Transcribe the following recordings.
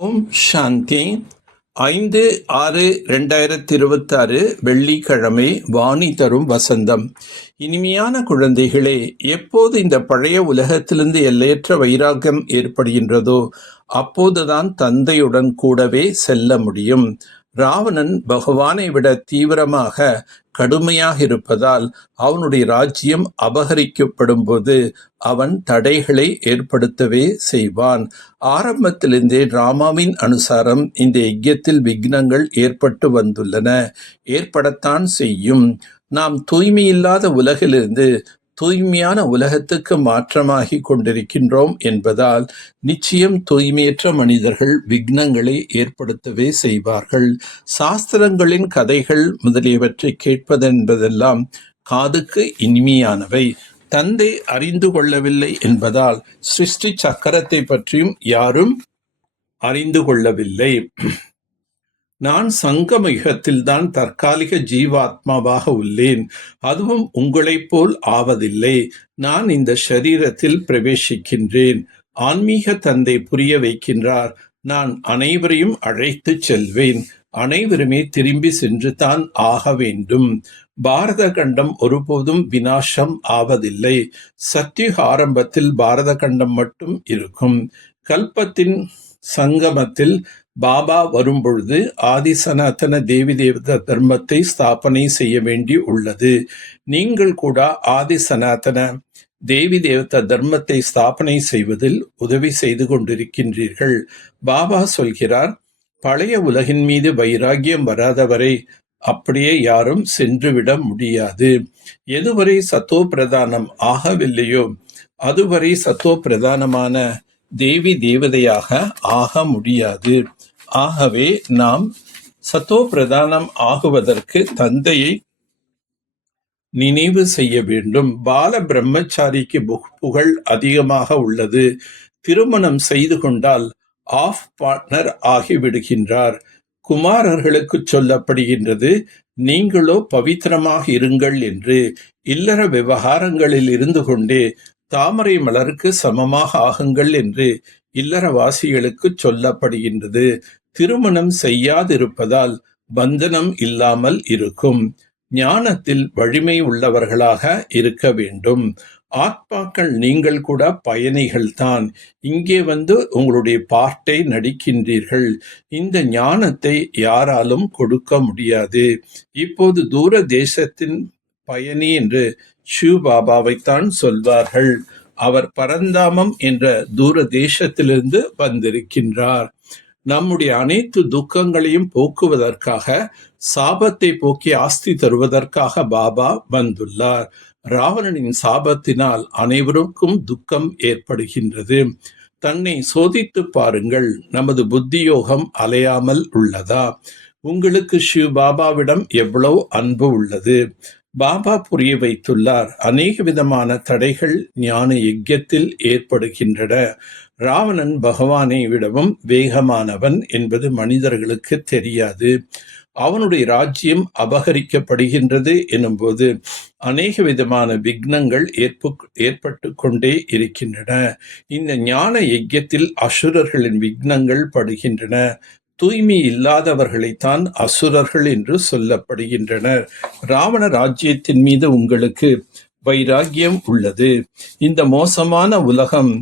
ஓம் சாந்தி. 5/6/2026 வெள்ளிக்கிழமை. வாணி தரும் வசந்தம். இனிமையான குழந்தைகளே, எப்போது இந்த பழைய உலகத்திலிருந்து எல்லையற்ற வைராகம் ஏற்படுகின்றதோ அப்போதுதான் தந்தையுடன் கூடவே செல்ல முடியும். ராவணன் பகவானை விட தீவிரமாக கடுமையாக இருப்பதால் அவனுடைய ராஜ்யம் அபகரிக்கப்படும் போது அவன் தடைகளை ஏற்படுத்தவே செய்வான். ஆரம்பத்திலிருந்தே டிராமாவின் அனுசாரம் இந்த யஜ்யத்தில் விக்னங்கள் ஏற்பட்டு வந்துள்ளன, ஏற்படத்தான் செய்யும். நாம் தூய்மையில்லாத உலகிலிருந்து தூய்மையான உலகத்துக்கு மாற்றமாகி கொண்டிருக்கின்றோம் என்பதால் நிச்சயம் தூய்மையற்ற மனிதர்கள் விக்னங்களை ஏற்படுத்தவே செய்வார்கள். சாஸ்திரங்களின் கதைகள் முதலியவற்றை கேட்பதென்பதெல்லாம் காதுக்கு இனிமையானவை. தந்தை அறிந்து கொள்ளவில்லை என்பதால் சிருஷ்டி சக்கரத்தை பற்றியும் யாரும் அறிந்து கொள்ளவில்லை. நான் சங்கம யுகத்தில்தான் தற்காலிக ஜீவாத்மாவாக உள்ளேன். அதுவும் உங்களைப் போல் ஆவதில்லை. நான் இந்த ஷரீரத்தில் பிரவேசிக்கின்றேன். ஆன்மீக தந்தை புரிய வைக்கின்றார். நான் அனைவரையும் அழைத்து செல்வேன். அனைவருமே திரும்பி சென்று தான் ஆக வேண்டும். பாரத கண்டம் ஒருபோதும் வினாசம் ஆவதில்லை. சத்யுக ஆரம்பத்தில் பாரத கண்டம் மட்டும் இருக்கும். கல்பத்தின் சங்கமத்தில் பாபா வரும்பொழுது ஆதி சனாதன தேவி தேவதா தர்மத்தை ஸ்தாபனை செய்ய வேண்டி உள்ளது. நீங்கள் கூட ஆதி சனாதன தேவி தேவதா தர்மத்தை ஸ்தாபனை செய்வதில் உதவி செய்து கொண்டிருக்கின்றீர்கள். பாபா சொல்கிறார், பழைய உலகின் மீது வைராகியம் வராதவரை அப்படியே யாரும் சென்றுவிட முடியாது. எதுவரை சத்தோ பிரதானம் ஆகவில்லையோ அதுவரை சத்தோ பிரதானமான தேவி தேவதையாக ஆக முடியாது. ஆகவே நாம் சத்தோ பிரதானம் ஆகுவதற்கு தந்தையை நினைவு செய்ய வேண்டும். பால பிரம்மச்சாரிக்கு புகழ் அதிகமாக உள்ளது. திருமணம் செய்து கொண்டால் ஆஃப் பார்ட்னர் ஆகிவிடுகின்றார். குமாரர்களுக்கு சொல்லப்படுகின்றது, நீங்களோ பவித்திரமாக இருங்கள் என்று. இல்லற விவகாரங்களில் இருந்து கொண்டே தாமரை மலருக்கு சமமாக ஆகுங்கள் என்று இல்லறவாசிகளுக்கு சொல்லப்படுகின்றது. திருமணம் செய்யாதிருப்பதால் பந்தனம் இல்லாமல் இருக்கும். ஞானத்தில் வலிமை உள்ளவர்களாக இருக்க வேண்டும். ஆத்மாக்கள் நீங்கள் கூட பயணிகள் தான். இங்கே வந்து உங்களுடைய பார்ட்டை நடிக்கின்றீர்கள். இந்த ஞானத்தை யாராலும் கொடுக்க முடியாது. இப்போது தூர தேசத்தின் பயணி என்று ஷிவ் பாபாவைத்தான் சொல்வார்கள். அவர் பரந்தாமம் என்ற தூர தேசத்திலிருந்து வந்திருக்கின்றார். நம்முடைய அனைத்து துக்கங்களையும் போக்குவதற்காக, சாபத்தை போக்கி ஆஸ்தி தருவதற்காக பாபா வந்துள்ளார். ராவணனின் சாபத்தினால் அனைவருக்கும் துக்கம் ஏற்படுகின்றது. தன்னை சோதித்து பாருங்கள். நமது புத்தியோகம் அலையாமல் உள்ளதா? உங்களுக்கு சிவ பாபாவிடம் எவ்வளவு அன்பு உள்ளது? பாபா புரிய வைத்துள்ளார். அநேக விதமான தடைகள் ஞான யஜ்யத்தில் ஏற்படுகின்றன. ராவணன் பகவானை விடவும் வேகமானவன் என்பது மனிதர்களுக்கு தெரியாது. அவனுடைய ராஜ்யம் அபகரிக்கப்படுகின்றது எனும்போது அநேக விதமான விக்னங்கள் ஏற்பட்டு கொண்டே இருக்கின்றன. இந்த ஞான யஜ்யத்தில் அசுரர்களின் விக்னங்கள் படுகின்றன. தூய்மை இல்லாதவர்களைத்தான் அசுரர்கள் என்று சொல்லப்படுகின்றனர். ராவண ராஜ்யத்தின் மீது உங்களுக்கு வைராகியம் உள்ளது. இந்த மோசமான உலகம்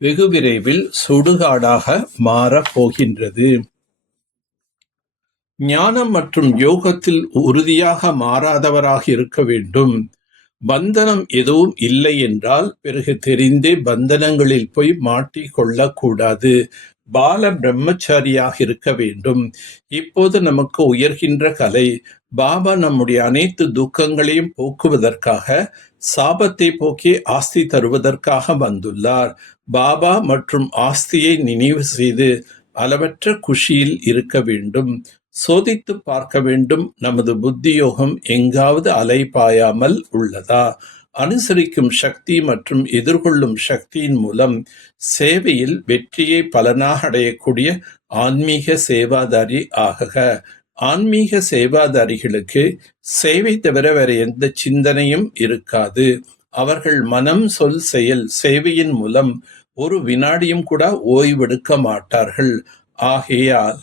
வெகு விரைவில் சுடுகாடாக மாறப் போகின்றது. ஞானம் மற்றும் யோகத்தில் உறுதியாக மாறாதவராக இருக்க வேண்டும். பந்தனம் எதுவும் இல்லை என்றால் பிறகு தெரிந்தே பந்தனங்களில் போய் மாட்டிக் கொள்ளக்கூடாது. பால பிரம்மச்சாரியாக இருக்க வேண்டும். இப்போது நமக்கு உயர்கின்ற கலை. பாபா நம்முடைய அனைத்து துக்கங்களையும் போக்குவதற்காக, சாபத்தை போக்கி ஆஸ்தி தருவதற்காக வந்துள்ளார். பாபா மற்றும் ஆஸ்தியை நினைவு செய்து அளவற்ற குஷியில் இருக்க வேண்டும். சோதித்து பார்க்க வேண்டும், நமது புத்தியோகம் எங்காவது அலைபாயாமல் உள்ளதா? அனுசரிக்கும் சக்தி மற்றும் எதிர்கொள்ளும் சக்தியின் மூலம் சேவையில் வெற்றியை பலனாக அடையக்கூடிய ஆன்மீக சேவாதாரி ஆகுக. ஆன்மீக சேவாதாரிகளுக்கு சேவை தவிர வேற எந்த சிந்தனையும் இருக்காது. அவர்கள் மனம், சொல், செயல் சேவையின் மூலம் ஒரு வினாடியும் கூட ஓய்வெடுக்க மாட்டார்கள். ஆகையால்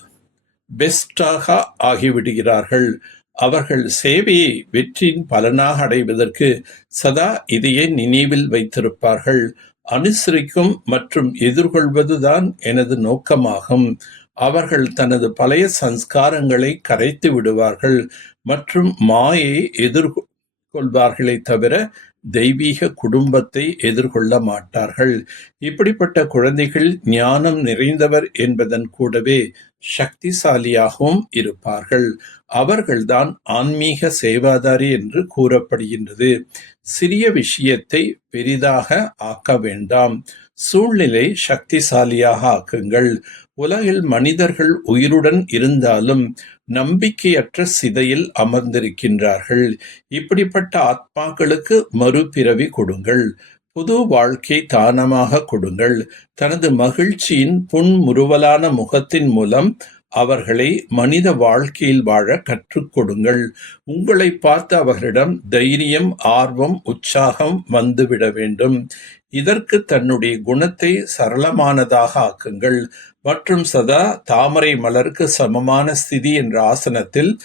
பெஸ்டாக ஆகிவிடுகிறார்கள். அவர்கள் சேவையை வெற்றியின் பலனாக அடைவதற்கு சதா இதையே நினைவில் வைத்திருப்பார்கள். அனுசரிக்கும் மற்றும் எதிர்கொள்வதுதான் எனது நோக்கமாகும். அவர்கள் தனது பழைய சம்ஸ்காரங்களை கரைத்து விடுவார்கள் மற்றும் மாயை எதிர்கொள்வார்களே தவிர தெய்வீக குடும்பத்தை எதிர்கொள்ள மாட்டார்கள். இப்படிப்பட்ட குழந்தைகள் ஞானம் நிறைந்தவர் என்பதன் கூடவே சக்திசாலியாகவும் இருப்பார்கள். அவர்கள்தான் ஆன்மீக சேவாதாரி என்று கூறப்படுகின்றது. சிறிய விஷயத்தை பெரிதாக ஆக்க வேண்டாம். சூழ்நிலை சக்திசாலியாக ஆக்குங்கள். உலகில் மனிதர்கள் உயிருடன் இருந்தாலும் நம்பிக்கையற்ற சிதையில் அமர்ந்திருக்கின்றார்கள். இப்படிப்பட்ட ஆத்மாக்களுக்கு மறுபிறவி கொடுங்கள். புது வாழ்க்கை தானமாக கொடுங்கள். தனது மகிழ்ச்சியின் புன்முறுவலான முகத்தின் மூலம் அவர்களை மனித வாழ்க்கையில் வாழ கற்றுக் கொடுங்கள். உங்களை பார்த்து அவர்களிடம் தைரியம், ஆர்வம், உற்சாகம் வந்துவிட வேண்டும். இதற்கு தன்னுடைய குணத்தை சரளமானதாக ஆக்குங்கள் மற்றும் சதா தாமரை மலருக்கு சமமான ஸ்திதி என்ற ஆசனத்தில்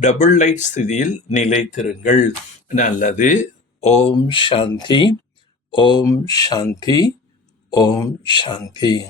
டபுள் லைட் ஸ்திதியில் நிலைத்திருங்கள். நல்லது. ஓம் சாந்தி. ஓம் சாந்தி. ஓம் சாந்தி.